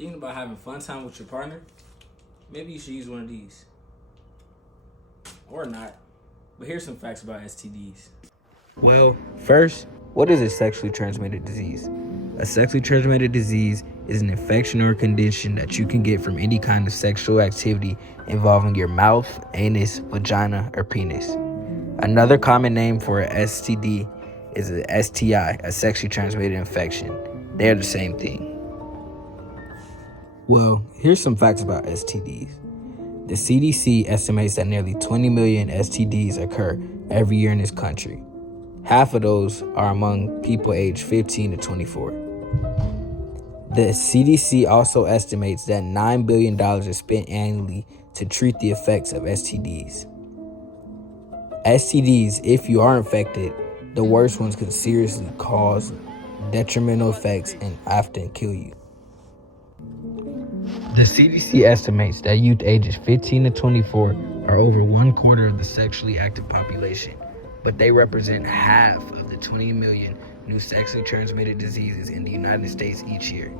Thinking about having fun time with your partner? Maybe you should use one of these. Or not. But here's some facts about STDs. Well, first, what is a sexually transmitted disease? A sexually transmitted disease is an infection or condition that you can get from any kind of sexual activity involving your mouth, anus, vagina, or penis. Another common name for a STD is a STI, a sexually transmitted infection. They're the same thing. Well, here's some facts about STDs. The CDC estimates that nearly 20 million STDs occur every year in this country. Half of those are among people aged 15 to 24. The CDC also estimates that $9 billion is spent annually to treat the effects of STDs. STDs, if you are infected, the worst ones can seriously cause detrimental effects and often kill you. The CDC estimates that youth ages 15 to 24 are over 1/4 of the sexually active population, but they represent half of the 20 million new sexually transmitted diseases in the United States each year.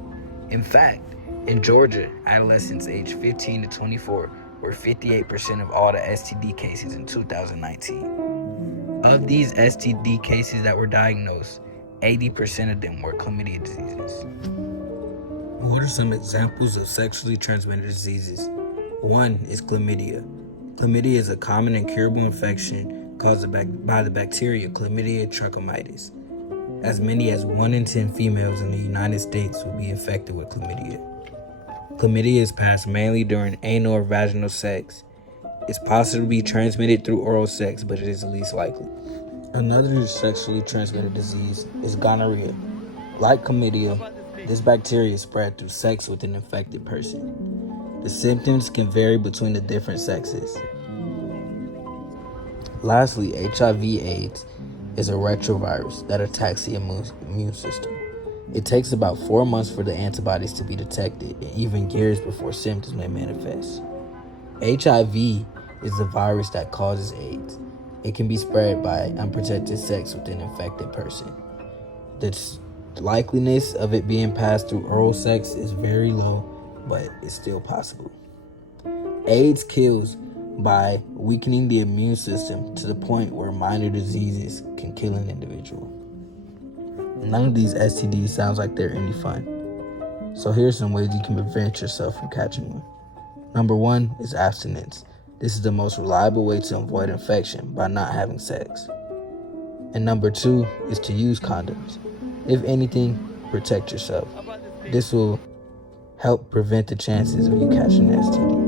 In fact, in Georgia, adolescents aged 15 to 24 were 58% of all the STD cases in 2019. Of these STD cases that were diagnosed, 80% of them were chlamydia diseases. What are some examples of sexually transmitted diseases? One is chlamydia. Chlamydia is a common and curable infection caused by the bacteria Chlamydia trachomatis. As many as 1 in 10 females in the United States will be infected with chlamydia. Chlamydia is passed mainly during anal or vaginal sex. It's possible to be transmitted through oral sex, but it is the least likely. Another sexually transmitted disease is gonorrhea. Like chlamydia, this bacteria is spread through sex with an infected person. The symptoms can vary between the different sexes. Lastly, HIV/AIDS is a retrovirus that attacks the immune system. It takes about 4 months for the antibodies to be detected and even years before symptoms may manifest. HIV is the virus that causes AIDS. It can be spread by unprotected sex with an infected person. The likeliness of it being passed through oral sex is very low, but it's still possible. AIDS kills by weakening the immune system to the point where minor diseases can kill an individual. None of these STDs sounds like they're any fun. So here's some ways you can prevent yourself from catching one. Number 1 is abstinence. This is the most reliable way to avoid infection by not having sex. And number 2 is to use condoms. If anything, protect yourself. This will help prevent the chances of you catching an STD.